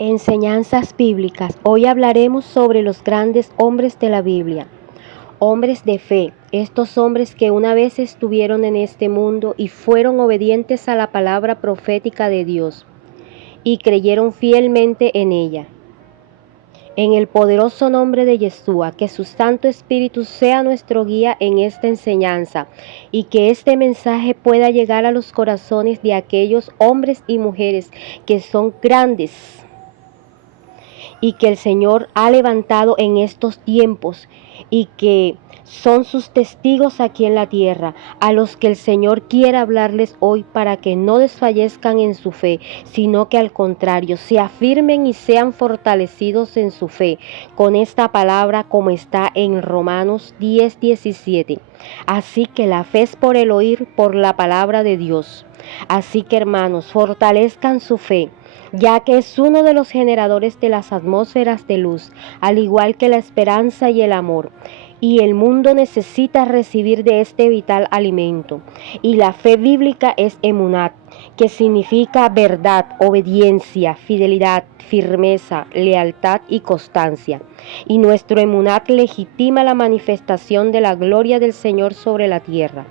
Enseñanzas bíblicas. Hoy hablaremos sobre los grandes hombres de la Biblia. Hombres de fe, estos hombres que una vez estuvieron en este mundo y fueron obedientes a la palabra profética de Dios y creyeron fielmente en ella. En el poderoso nombre de Yeshua, que su Santo Espíritu sea nuestro guía en esta enseñanza y que este mensaje pueda llegar a los corazones de aquellos hombres y mujeres que son grandes y que el Señor ha levantado en estos tiempos y que son sus testigos aquí en la tierra, a los que el Señor quiere hablarles hoy para que no desfallezcan en su fe, sino que al contrario se afirmen y sean fortalecidos en su fe con esta palabra como está en Romanos 10:17. Así que la fe es por el oír por la palabra de Dios. Así que hermanos, fortalezcan su fe, ya que es uno de los generadores de las atmósferas de luz, al igual que la esperanza y el amor. Y el mundo necesita recibir de este vital alimento. Y la fe bíblica es emunat, que significa verdad, obediencia, fidelidad, firmeza, lealtad y constancia. Y nuestro emunat legitima la manifestación de la gloria del Señor sobre la tierra.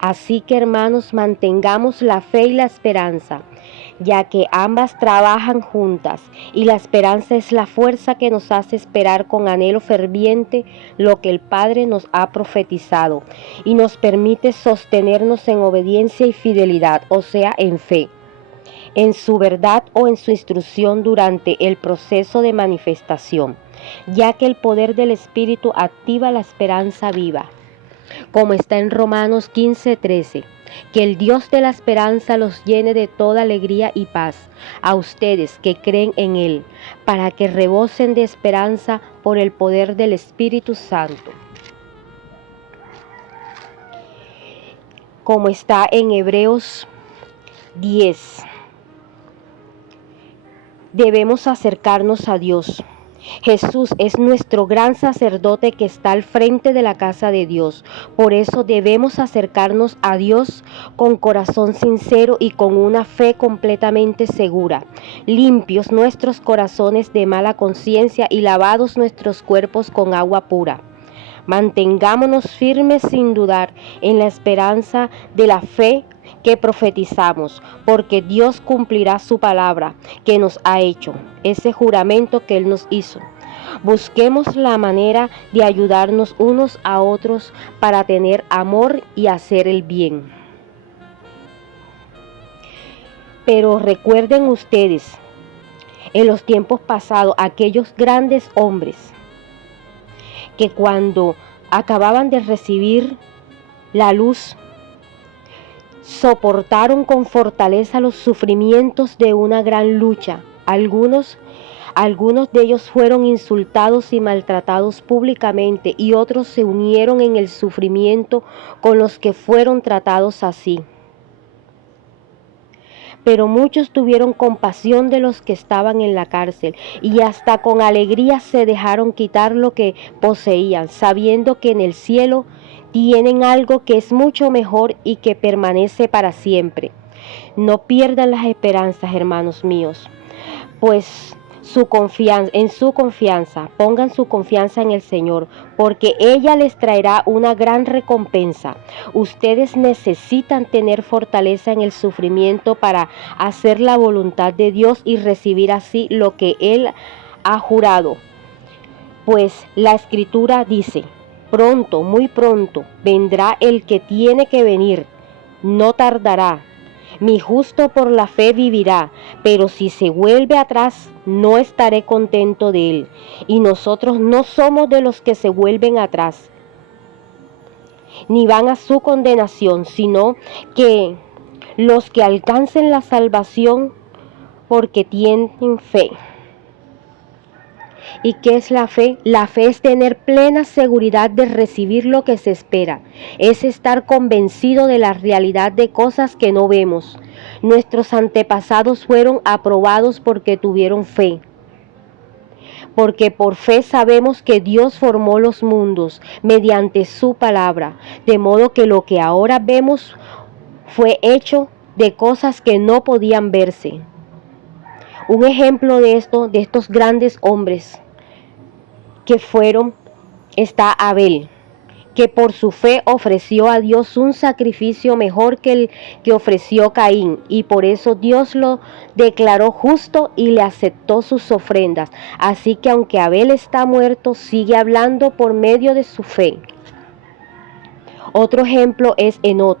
Así que hermanos, mantengamos la fe y la esperanza, ya que ambas trabajan juntas y la esperanza es la fuerza que nos hace esperar con anhelo ferviente lo que el Padre nos ha profetizado y nos permite sostenernos en obediencia y fidelidad, o sea, en fe, en su verdad o en su instrucción durante el proceso de manifestación, ya que el poder del Espíritu activa la esperanza viva. Como está en Romanos 15:13, que el Dios de la esperanza los llene de toda alegría y paz, a ustedes que creen en Él, para que rebosen de esperanza por el poder del Espíritu Santo. Como está en Hebreos 10, debemos acercarnos a Dios. Jesús es nuestro gran sacerdote que está al frente de la casa de Dios. Por eso debemos acercarnos a Dios con corazón sincero y con una fe completamente segura. Limpios nuestros corazones de mala conciencia y lavados nuestros cuerpos con agua pura. Mantengámonos firmes sin dudar en la esperanza de la fe que profetizamos, porque Dios cumplirá su palabra que nos ha hecho, ese juramento que Él nos hizo. Busquemos la manera de ayudarnos unos a otros para tener amor y hacer el bien. Pero recuerden ustedes, en los tiempos pasados, aquellos grandes hombres que cuando acababan de recibir la luz, soportaron con fortaleza los sufrimientos de una gran lucha. Algunos de ellos fueron insultados y maltratados públicamente y otros se unieron en el sufrimiento con los que fueron tratados así. Pero muchos tuvieron compasión de los que estaban en la cárcel y hasta con alegría se dejaron quitar lo que poseían, sabiendo que en el cielo tienen algo que es mucho mejor y que permanece para siempre. No pierdan las esperanzas, hermanos míos, pues en su confianza, pongan su confianza en el Señor, porque ella les traerá una gran recompensa. Ustedes necesitan tener fortaleza en el sufrimiento para hacer la voluntad de Dios y recibir así lo que Él ha jurado. Pues la Escritura dice: pronto, muy pronto, vendrá el que tiene que venir, no tardará. Mi justo por la fe vivirá, pero si se vuelve atrás, no estaré contento de él. Y nosotros no somos de los que se vuelven atrás, ni van a su condenación, sino que los que alcancen la salvación porque tienen fe. ¿Y qué es la fe? La fe es tener plena seguridad de recibir lo que se espera. Es estar convencido de la realidad de cosas que no vemos. Nuestros antepasados fueron aprobados porque tuvieron fe. Porque por fe sabemos que Dios formó los mundos mediante su palabra, de modo que lo que ahora vemos fue hecho de cosas que no podían verse. Un ejemplo de estos grandes hombres que está Abel, que por su fe ofreció a Dios un sacrificio mejor que el que ofreció Caín, y por eso Dios lo declaró justo y le aceptó sus ofrendas. Así que aunque Abel está muerto, sigue hablando por medio de su fe. Otro ejemplo es Enoc,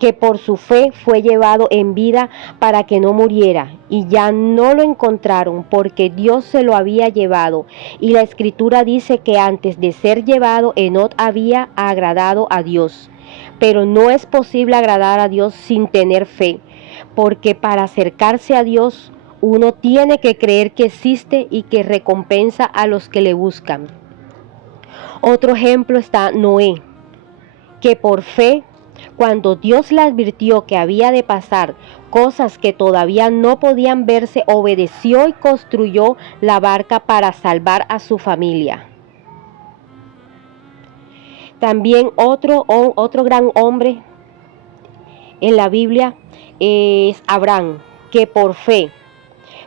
que por su fe fue llevado en vida para que no muriera, y ya no lo encontraron porque Dios se lo había llevado. Y la Escritura dice que antes de ser llevado, Enoc había agradado a Dios. Pero no es posible agradar a Dios sin tener fe, porque para acercarse a Dios uno tiene que creer que existe y que recompensa a los que le buscan. Otro ejemplo está Noé, que por fe, cuando Dios le advirtió que había de pasar cosas que todavía no podían verse, obedeció y construyó la barca para salvar a su familia. También otro gran hombre en la Biblia es Abraham, que por fe,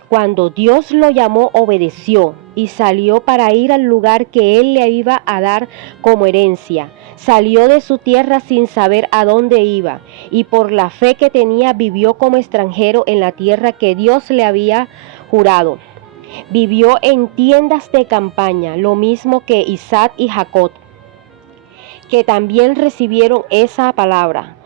cuando Dios lo llamó, obedeció y salió para ir al lugar que Él le iba a dar como herencia. Salió de su tierra sin saber a dónde iba, y por la fe que tenía vivió como extranjero en la tierra que Dios le había jurado. Vivió en tiendas de campaña, lo mismo que Isaac y Jacob, que también recibieron esa palabra,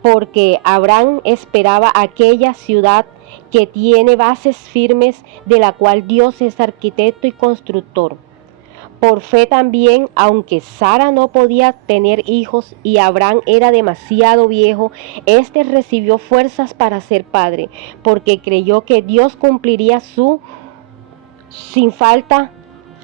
porque Abraham esperaba aquella ciudad que tiene bases firmes, de la cual Dios es arquitecto y constructor. Por fe también, aunque Sara no podía tener hijos y Abraham era demasiado viejo, éste recibió fuerzas para ser padre, porque creyó que Dios cumpliría sin falta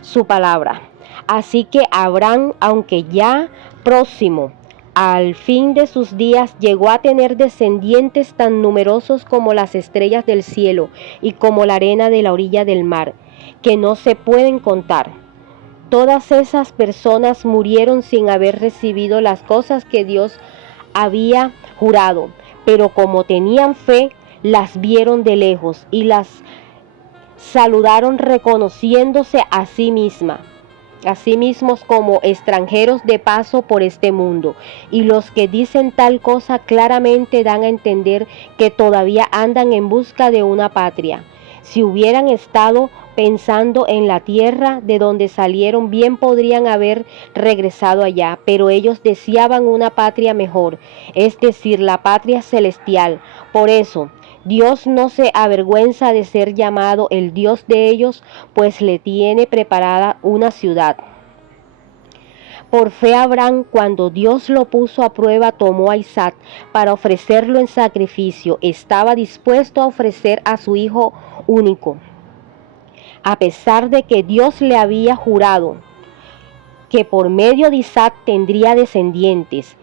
su palabra. Así que Abraham, aunque ya próximo al fin de sus días, llegó a tener descendientes tan numerosos como las estrellas del cielo y como la arena de la orilla del mar, que no se pueden contar. Todas esas personas murieron sin haber recibido las cosas que Dios había jurado, pero como tenían fe, las vieron de lejos y las saludaron reconociéndose a sí mismos como extranjeros de paso por este mundo. Y los que dicen tal cosa claramente dan a entender que todavía andan en busca de una patria. Si hubieran estado pensando en la tierra de donde salieron, bien podrían haber regresado allá, pero ellos deseaban una patria mejor, es decir, la patria celestial. Por eso, Dios no se avergüenza de ser llamado el Dios de ellos, pues le tiene preparada una ciudad. Por fe Abraham, cuando Dios lo puso a prueba, tomó a Isaac para ofrecerlo en sacrificio. Estaba dispuesto a ofrecer a su hijo único, a pesar de que Dios le había jurado que por medio de Isaac tendría descendientes.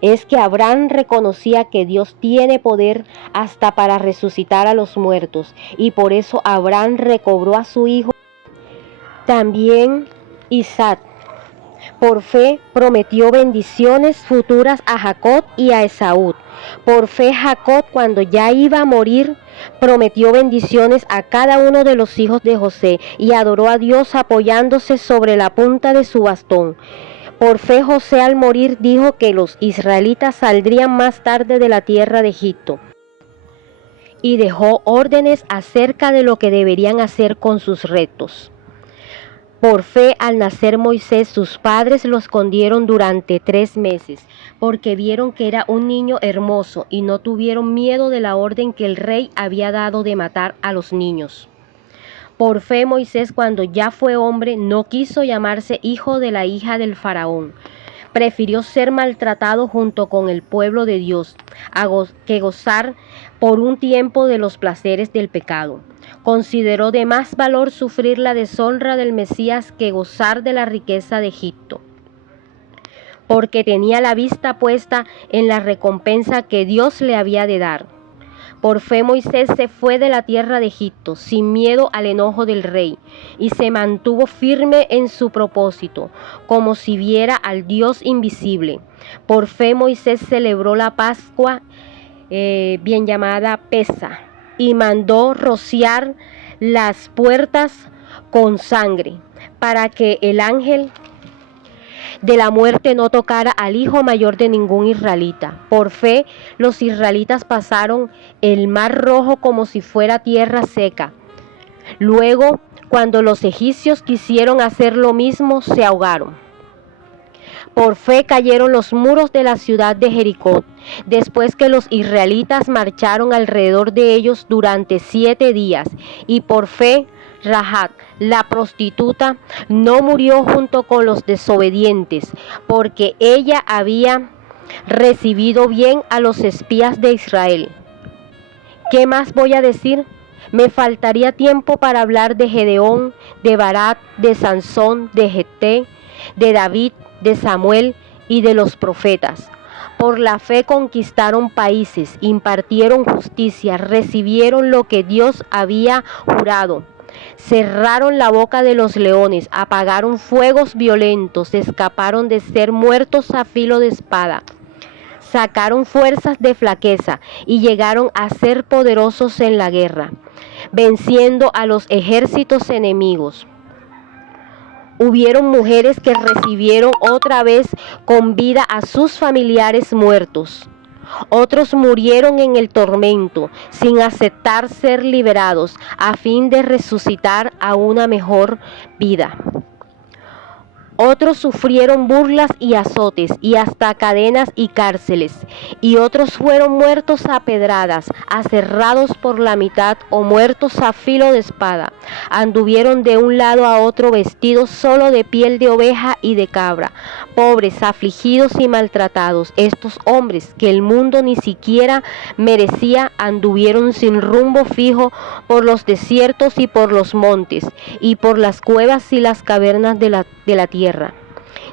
Es que Abraham reconocía que Dios tiene poder hasta para resucitar a los muertos, y por eso Abraham recobró a su hijo. También Isaac, por fe, prometió bendiciones futuras a Jacob y a Esaú. Por fe Jacob, cuando ya iba a morir, prometió bendiciones a cada uno de los hijos de José y adoró a Dios apoyándose sobre la punta de su bastón. Por fe José al morir dijo que los israelitas saldrían más tarde de la tierra de Egipto, y dejó órdenes acerca de lo que deberían hacer con sus restos. Por fe, al nacer Moisés, sus padres lo escondieron durante 3 meses, porque vieron que era un niño hermoso y no tuvieron miedo de la orden que el rey había dado de matar a los niños. Por fe Moisés, cuando ya fue hombre, no quiso llamarse hijo de la hija del faraón. Prefirió ser maltratado junto con el pueblo de Dios que gozar por un tiempo de los placeres del pecado. Consideró de más valor sufrir la deshonra del Mesías que gozar de la riqueza de Egipto, porque tenía la vista puesta en la recompensa que Dios le había de dar. Por fe Moisés se fue de la tierra de Egipto sin miedo al enojo del rey, y se mantuvo firme en su propósito, como si viera al Dios invisible. Por fe Moisés celebró la Pascua, bien llamada Pesa, y mandó rociar las puertas con sangre, para que el ángel de la muerte no tocara al hijo mayor de ningún israelita. Por fe, los israelitas pasaron el mar rojo como si fuera tierra seca. Luego, cuando los egipcios quisieron hacer lo mismo, se ahogaron. Por fe cayeron los muros de la ciudad de Jericó, después que los israelitas marcharon alrededor de ellos durante 7 días, y por fe Rahab, la prostituta, no murió junto con los desobedientes, porque ella había recibido bien a los espías de Israel. ¿Qué más voy a decir? Me faltaría tiempo para hablar de Gedeón, de Barak, de Sansón, de Jefté, de David, de Samuel y de los profetas. Por la fe conquistaron países, impartieron justicia, recibieron lo que Dios había jurado. Cerraron la boca de los leones, apagaron fuegos violentos, escaparon de ser muertos a filo de espada. Sacaron fuerzas de flaqueza y llegaron a ser poderosos en la guerra, venciendo a los ejércitos enemigos. Hubieron mujeres que recibieron otra vez con vida a sus familiares muertos. Otros murieron en el tormento, sin aceptar ser liberados, a fin de resucitar a una mejor vida. Otros sufrieron burlas y azotes, y hasta cadenas y cárceles, y otros fueron muertos a pedradas, aserrados por la mitad o muertos a filo de espada. Anduvieron de un lado a otro vestidos solo de piel de oveja y de cabra, pobres, afligidos y maltratados. Estos hombres, que el mundo ni siquiera merecía, anduvieron sin rumbo fijo por los desiertos y por los montes, y por las cuevas y las cavernas de la tierra.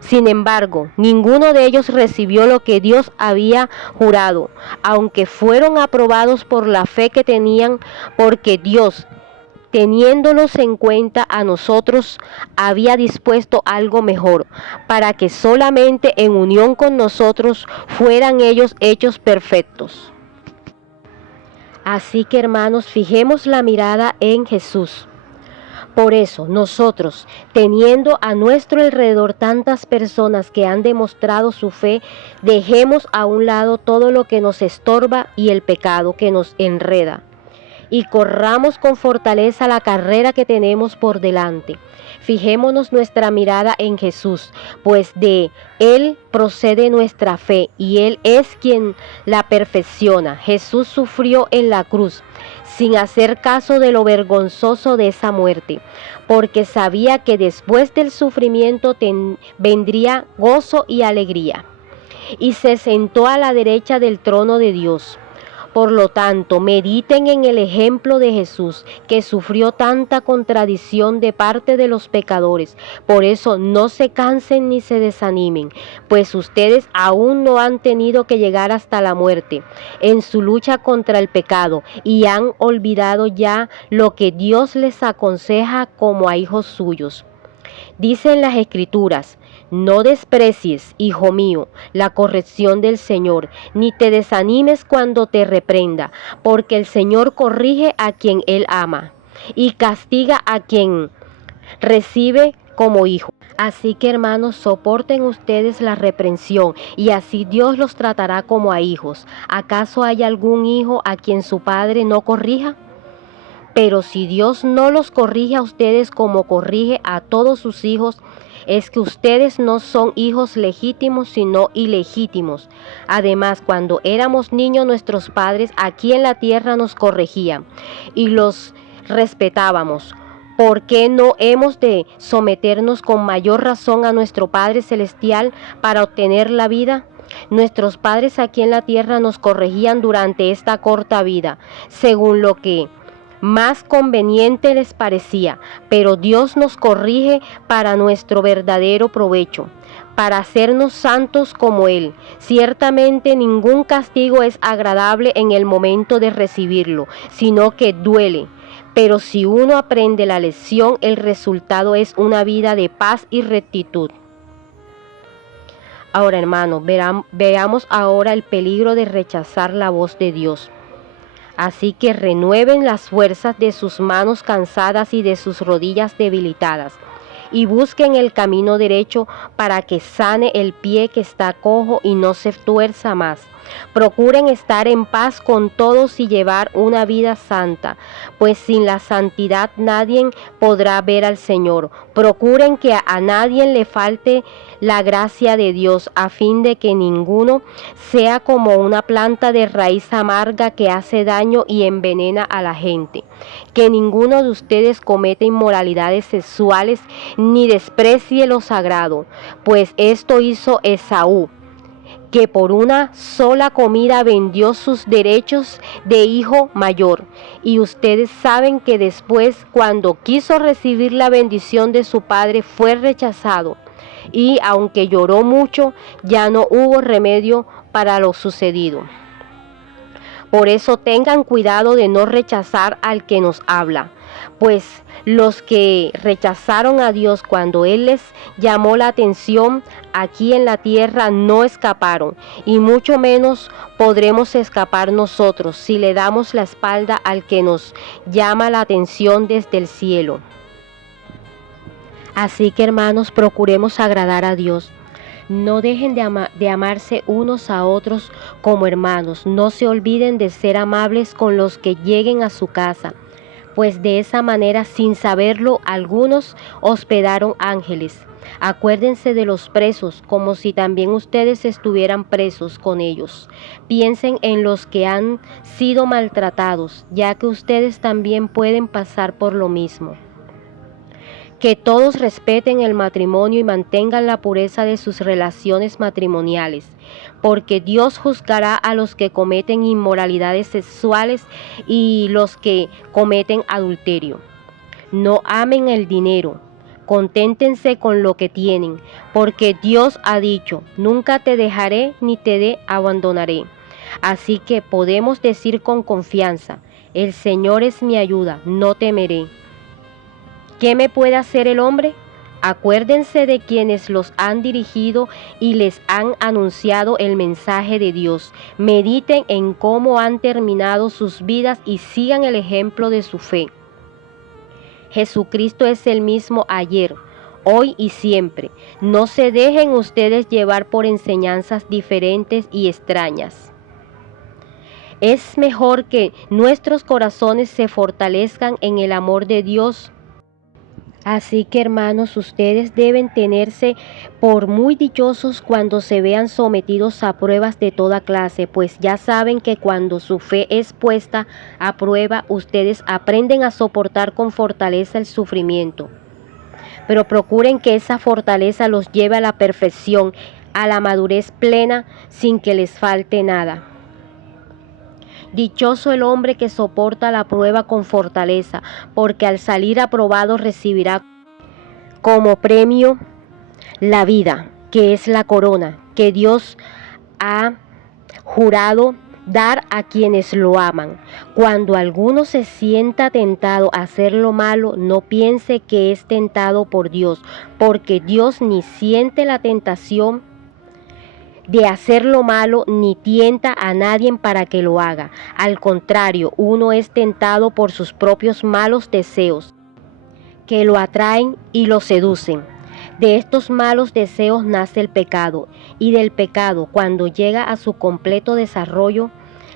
Sin embargo, ninguno de ellos recibió lo que Dios había jurado, aunque fueron aprobados por la fe que tenían, porque Dios, teniéndolos en cuenta a nosotros, había dispuesto algo mejor, para que solamente en unión con nosotros fueran ellos hechos perfectos. Así que, hermanos, fijemos la mirada en Jesús. Por eso, nosotros, teniendo a nuestro alrededor tantas personas que han demostrado su fe, dejemos a un lado todo lo que nos estorba y el pecado que nos enreda, y corramos con fortaleza la carrera que tenemos por delante. Fijémonos nuestra mirada en Jesús, pues de Él procede nuestra fe y Él es quien la perfecciona. Jesús sufrió en la cruz, sin hacer caso de lo vergonzoso de esa muerte, porque sabía que después del sufrimiento vendría gozo y alegría, y se sentó a la derecha del trono de Dios. Por lo tanto, mediten en el ejemplo de Jesús, que sufrió tanta contradicción de parte de los pecadores. Por eso no se cansen ni se desanimen, pues ustedes aún no han tenido que llegar hasta la muerte en su lucha contra el pecado, y han olvidado ya lo que Dios les aconseja como a hijos suyos. Dicen las Escrituras: no desprecies, hijo mío, la corrección del Señor, ni te desanimes cuando te reprenda, porque el Señor corrige a quien Él ama y castiga a quien recibe como hijo. Así que, hermanos, soporten ustedes la reprensión, y así Dios los tratará como a hijos. ¿Acaso hay algún hijo a quien su padre no corrija? Pero si Dios no los corrige a ustedes como corrige a todos sus hijos, es que ustedes no son hijos legítimos, sino ilegítimos. Además, cuando éramos niños, nuestros padres aquí en la tierra nos corregían y los respetábamos. ¿Por qué no hemos de someternos con mayor razón a nuestro Padre Celestial para obtener la vida? Nuestros padres aquí en la tierra nos corregían durante esta corta vida, según lo que más conveniente les parecía, pero Dios nos corrige para nuestro verdadero provecho, para hacernos santos como Él. Ciertamente ningún castigo es agradable en el momento de recibirlo, sino que duele. Pero si uno aprende la lección, el resultado es una vida de paz y rectitud. Ahora, hermanos, veamos ahora el peligro de rechazar la voz de Dios. Así que renueven las fuerzas de sus manos cansadas y de sus rodillas debilitadas, y busquen el camino derecho para que sane el pie que está cojo y no se tuerza más. Procuren estar en paz con todos y llevar una vida santa, pues sin la santidad nadie podrá ver al Señor. Procuren que a nadie le falte la gracia de Dios, a fin de que ninguno sea como una planta de raíz amarga que hace daño y envenena a la gente. Que ninguno de ustedes cometa inmoralidades sexuales ni desprecie lo sagrado, pues esto hizo Esaú, que por una sola comida vendió sus derechos de hijo mayor. Y ustedes saben que después, cuando quiso recibir la bendición de su padre, fue rechazado. Y aunque lloró mucho, ya no hubo remedio para lo sucedido. Por eso tengan cuidado de no rechazar al que nos habla, pues los que rechazaron a Dios cuando Él les llamó la atención aquí en la tierra no escaparon, y mucho menos podremos escapar nosotros si le damos la espalda al que nos llama la atención desde el cielo. Así que, hermanos, procuremos agradar a Dios. No dejen de amarse unos a otros como hermanos. No se olviden de ser amables con los que lleguen a su casa, pues de esa manera, sin saberlo, algunos hospedaron ángeles. Acuérdense de los presos, como si también ustedes estuvieran presos con ellos. Piensen en los que han sido maltratados, ya que ustedes también pueden pasar por lo mismo. Que todos respeten el matrimonio y mantengan la pureza de sus relaciones matrimoniales, porque Dios juzgará a los que cometen inmoralidades sexuales y los que cometen adulterio. No amen el dinero, conténtense con lo que tienen, porque Dios ha dicho: nunca te dejaré ni te abandonaré. Así que podemos decir con confianza: el Señor es mi ayuda, no temeré. ¿Qué me puede hacer el hombre? Acuérdense de quienes los han dirigido y les han anunciado el mensaje de Dios. Mediten en cómo han terminado sus vidas y sigan el ejemplo de su fe. Jesucristo es el mismo ayer, hoy y siempre. No se dejen ustedes llevar por enseñanzas diferentes y extrañas. Es mejor que nuestros corazones se fortalezcan en el amor de Dios. Así que, hermanos, ustedes deben tenerse por muy dichosos cuando se vean sometidos a pruebas de toda clase, pues ya saben que cuando su fe es puesta a prueba, ustedes aprenden a soportar con fortaleza el sufrimiento. Pero procuren que esa fortaleza los lleve a la perfección, a la madurez plena, sin que les falte nada. Dichoso el hombre que soporta la prueba con fortaleza, porque al salir aprobado recibirá como premio la vida, que es la corona que Dios ha jurado dar a quienes lo aman. Cuando alguno se sienta tentado a hacer lo malo, no piense que es tentado por Dios, porque Dios ni siente la tentación de hacer lo malo, ni tienta a nadie para que lo haga. Al contrario, uno es tentado por sus propios malos deseos, que lo atraen y lo seducen. De estos malos deseos nace el pecado, y del pecado, cuando llega a su completo desarrollo,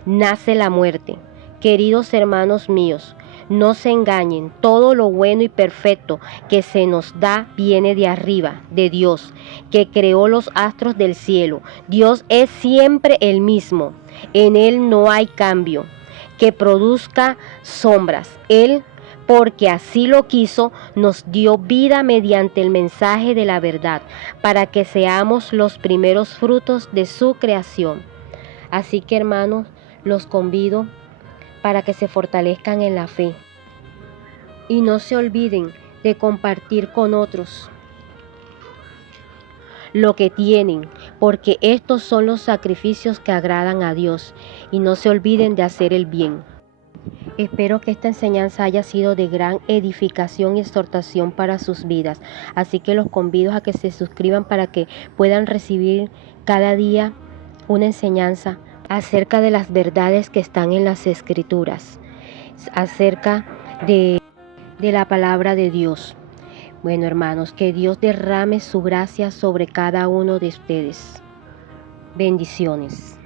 nace la muerte. Queridos hermanos míos, no se engañen, todo lo bueno y perfecto que se nos da viene de arriba, de Dios, que creó los astros del cielo. Dios es siempre el mismo, en Él no hay cambio, que produzca sombras. Él, porque así lo quiso, nos dio vida mediante el mensaje de la verdad, para que seamos los primeros frutos de su creación. Así que, hermanos, los convido para que se fortalezcan en la fe y no se olviden de compartir con otros lo que tienen, porque estos son los sacrificios que agradan a Dios, y no se olviden de hacer el bien. Espero que esta enseñanza haya sido de gran edificación y exhortación para sus vidas, así que los convido a que se suscriban para que puedan recibir cada día una enseñanza acerca de las verdades que están en las Escrituras, acerca de la palabra de Dios. Bueno, hermanos, que Dios derrame su gracia sobre cada uno de ustedes. Bendiciones.